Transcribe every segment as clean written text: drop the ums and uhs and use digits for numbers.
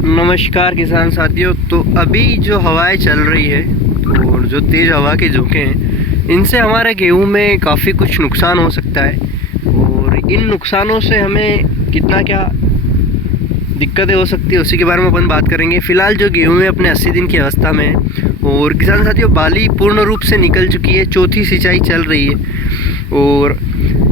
नमस्कार किसान साथियों। तो अभी जो हवाएं चल रही है और जो तेज़ हवा के झोंके हैं, इनसे हमारे गेहूं में काफ़ी कुछ नुकसान हो सकता है। और इन नुकसानों से हमें कितना क्या दिक्कतें हो सकती है उसी के बारे में अपन बात करेंगे। फ़िलहाल जो गेहूं है अपने 80 दिन की अवस्था में है और किसान साथियों बाली पूर्ण रूप से निकल चुकी है, चौथी सिंचाई चल रही है। और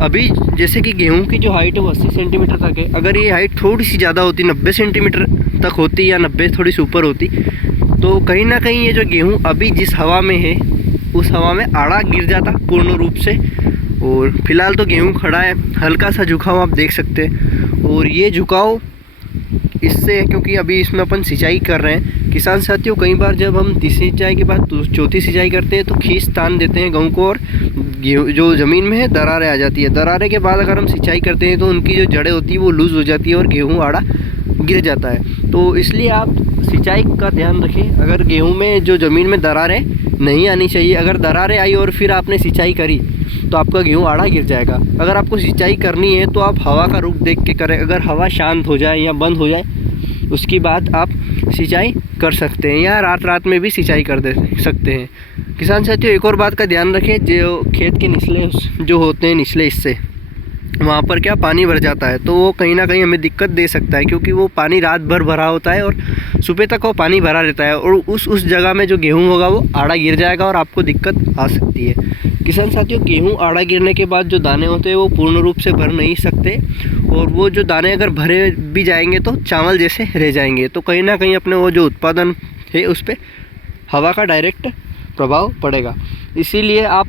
अभी जैसे कि गेहूं की जो हाइट है वो 80 सेंटीमीटर तक है। अगर ये हाइट थोड़ी सी ज़्यादा होती, 90 सेंटीमीटर तक होती या 90 थोड़ी सी ऊपर होती, तो कहीं ना कहीं ये जो गेहूं अभी जिस हवा में है उस हवा में आड़ा गिर जाता पूर्ण रूप से। और फिलहाल तो गेहूं खड़ा है, हल्का सा झुकाव आप देख सकते हैं। और ये झुकाव इससे है क्योंकि अभी इसमें अपन सिंचाई कर रहे हैं। किसान साथियों कई बार जब हम तीसरी सिंचाई के बाद चौथी सिंचाई करते हैं तो खींच तान देते हैं गेहूँ को और गेहूँ जो ज़मीन में है दरारें आ जाती है। दरारें के बाद अगर हम सिंचाई करते हैं तो उनकी जो जड़ें होती है वो लूज़ हो जाती है और गेहूँ आड़ा गिर जाता है। तो इसलिए आप सिंचाई का ध्यान रखें। अगर गेहूँ में जो ज़मीन में दरारें नहीं आनी चाहिए, अगर दरारें आई और फिर आपने सिंचाई करी तो आपका गेहूँ आड़ा गिर जाएगा। अगर आपको सिंचाई करनी है तो आप हवा का रुख देख के करें। अगर हवा शांत हो जाए या बंद हो जाए उसकी बाद आप सिंचाई कर सकते हैं, या रात में भी सिंचाई कर दे सकते हैं। किसान साथियों एक और बात का ध्यान रखें, जो खेत के निचले जो होते हैं निचले हिस्से, वहाँ पर क्या पानी भर जाता है तो वो कहीं ना कहीं हमें दिक्कत दे सकता है, क्योंकि वो पानी रात भर भरा होता है और सुबह तक वो पानी भरा रहता है और उस जगह में जो गेहूँ होगा वो आड़ा गिर जाएगा और आपको दिक्कत आ सकती है। किसान साथियों गेहूँ आड़ा गिरने के बाद जो दाने होते हैं वो पूर्ण रूप से भर नहीं सकते, और वो जो दाने अगर भरे भी जाएंगे तो चावल जैसे रह जाएंगे। तो कहीं ना कहीं अपने वो जो उत्पादन है उस पर हवा का डायरेक्ट प्रभाव पड़ेगा। इसीलिए आप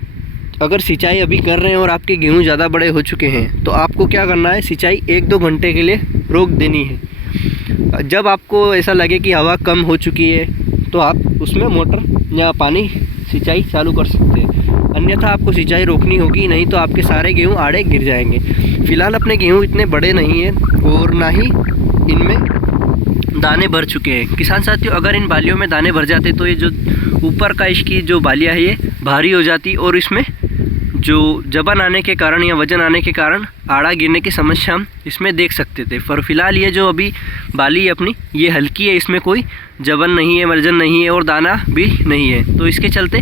अगर सिंचाई अभी कर रहे हैं और आपके गेहूँ ज़्यादा बड़े हो चुके हैं तो आपको क्या करना है, सिंचाई 1-2 घंटे के लिए रोक देनी है। जब आपको ऐसा लगे कि हवा कम हो चुकी है तो आप उसमें मोटर या पानी सिंचाई चालू कर सकते हैं, अन्यथा आपको सिंचाई रोकनी होगी, नहीं तो आपके सारे गेहूँ आड़े गिर जाएंगे। फ़िलहाल अपने गेहूँ इतने बड़े नहीं हैं और ना ही इनमें दाने भर चुके हैं। किसान साथियों अगर इन बालियों में दाने भर जाते तो ये जो ऊपर का इसकी जो बालियाँ है ये भारी हो जाती और इसमें जो जबन आने के कारण या वजन आने के कारण आड़ा गिरने की समस्या हम इसमें देख सकते थे। पर फिलहाल ये जो अभी बाली है अपनी ये हल्की है, इसमें कोई जबन नहीं है, वजन नहीं है और दाना भी नहीं है, तो इसके चलते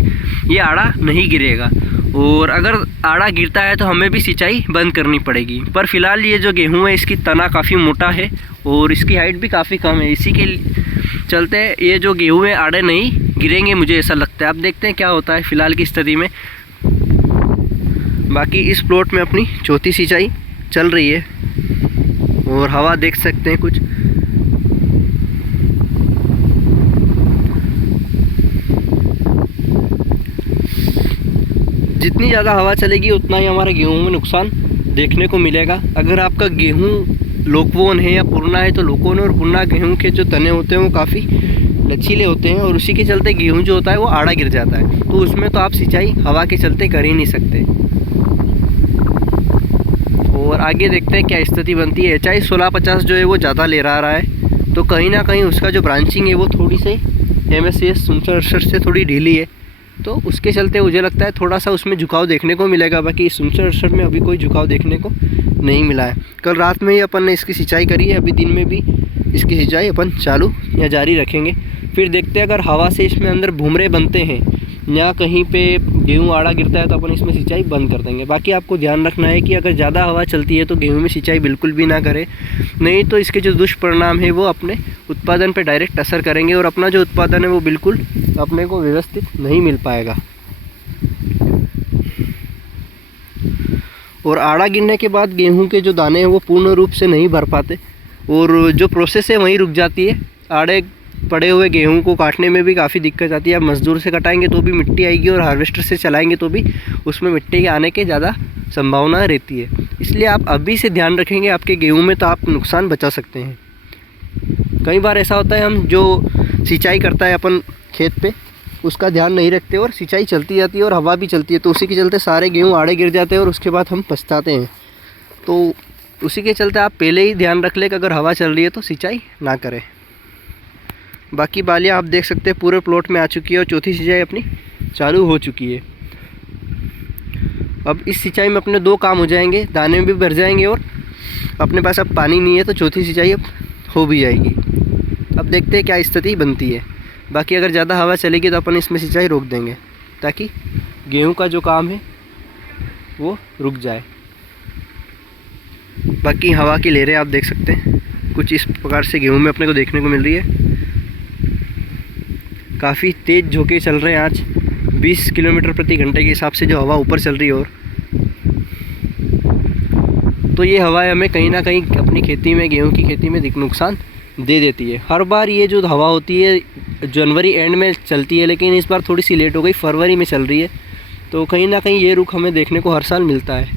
ये आड़ा नहीं गिरेगा। और अगर आड़ा गिरता है तो हमें भी सिंचाई बंद करनी पड़ेगी। पर फिलहाल ये जो गेहूँ है इसकी तना काफ़ी मोटा है और इसकी हाइट भी काफ़ी कम है, इसी के चलते ये जो गेहूँ है आड़े नहीं गिरेंगे, मुझे ऐसा लगता है। आप देखते हैं क्या होता है फ़िलहाल की स्थिति में। बाकी इस प्लॉट में अपनी चौथी सिंचाई चल रही है और हवा देख सकते हैं कुछ। जितनी ज़्यादा हवा चलेगी उतना ही हमारे गेहूं में नुकसान देखने को मिलेगा। अगर आपका गेहूं लोकवन है या पुरना है तो लोकवन और पुरना गेहूं के जो तने होते हैं वो काफ़ी लचीले होते हैं और उसी के चलते गेहूं जो होता है वो आड़ा गिर जाता है, तो उसमें तो आप सिंचाई हवा के चलते कर ही नहीं सकते। और आगे देखते हैं क्या स्थिति बनती है। HI 1650 जो है वो ज़्यादा ले रहा है, तो कहीं ना कहीं उसका जो ब्रांचिंग है वो थोड़ी सी MSCS 6768 से थोड़ी ढीली है, तो उसके चलते मुझे लगता है थोड़ा सा उसमें झुकाव देखने को मिलेगा। बाकी 6768 में अभी कोई झुकाव देखने को नहीं मिला है। कल रात में ही अपन ने इसकी सिंचाई करी है, अभी दिन में भी इसकी सिंचाई अपन चालू या जारी रखेंगे। फिर देखते हैं अगर हवा से इसमें अंदर भूमरे बनते हैं या कहीं पे गेहूँ आड़ा गिरता है तो अपन इसमें सिंचाई बंद कर देंगे। बाकी आपको ध्यान रखना है कि अगर ज़्यादा हवा चलती है तो गेहूँ में सिंचाई बिल्कुल भी ना करें, नहीं तो इसके जो दुष्परिणाम है वो अपने उत्पादन पे डायरेक्ट असर करेंगे और अपना जो उत्पादन है वो बिल्कुल अपने को व्यवस्थित नहीं मिल पाएगा। और आड़ा गिरने के बाद गेहूँ के जो दाने हैं वो पूर्ण रूप से नहीं भर पाते और जो प्रोसेस है वहीं रुक जाती है। आड़े पड़े हुए गेहूं को काटने में भी काफ़ी दिक्कत आती है। आप मज़दूर से कटाएंगे तो भी मिट्टी आएगी और हार्वेस्टर से चलाएंगे तो भी उसमें मिट्टी के आने के ज़्यादा संभावना रहती है। इसलिए आप अभी से ध्यान रखेंगे आपके गेहूं में तो आप नुकसान बचा सकते हैं। कई बार ऐसा होता है हम जो सिंचाई करता है अपन खेत पे उसका ध्यान नहीं रखते और सिंचाई चलती जाती है और हवा भी चलती है, तो उसी के चलते सारे गेहूँ आड़े गिर जाते हैं और उसके बाद हम पछताते हैं। तो उसी के चलते आप पहले ही ध्यान रख लें कि अगर हवा चल रही है तो सिंचाई ना करें। बाकी बालियाँ आप देख सकते हैं पूरे प्लॉट में आ चुकी है और चौथी सिंचाई अपनी चालू हो चुकी है। अब इस सिंचाई में अपने 2 काम हो जाएंगे, दाने भी भर जाएंगे और अपने पास अब पानी नहीं है तो चौथी सिंचाई अब हो भी जाएगी। अब अब देखते हैं क्या स्थिति बनती है। बाकी अगर ज़्यादा हवा चलेगी तो अपन इसमें सिंचाई रोक देंगे ताकि गेहूं का जो काम है वो रुक जाए। बाकी हवा की लहरें आप देख सकते हैं कुछ इस प्रकार से गेहूं में अपने को देखने को मिल रही है। काफ़ी तेज़ झोंके चल रहे हैं आज, 20 किलोमीटर प्रति घंटे के हिसाब से जो हवा ऊपर चल रही है। और तो ये हवाएं हमें कहीं ना कहीं अपनी खेती में, गेहूं की खेती में नुकसान दे देती है। हर बार ये जो हवा होती है जनवरी एंड में चलती है, लेकिन इस बार थोड़ी सी लेट हो गई, फरवरी में चल रही है। तो कहीं ना कहीं ये रुख हमें देखने को हर साल मिलता है।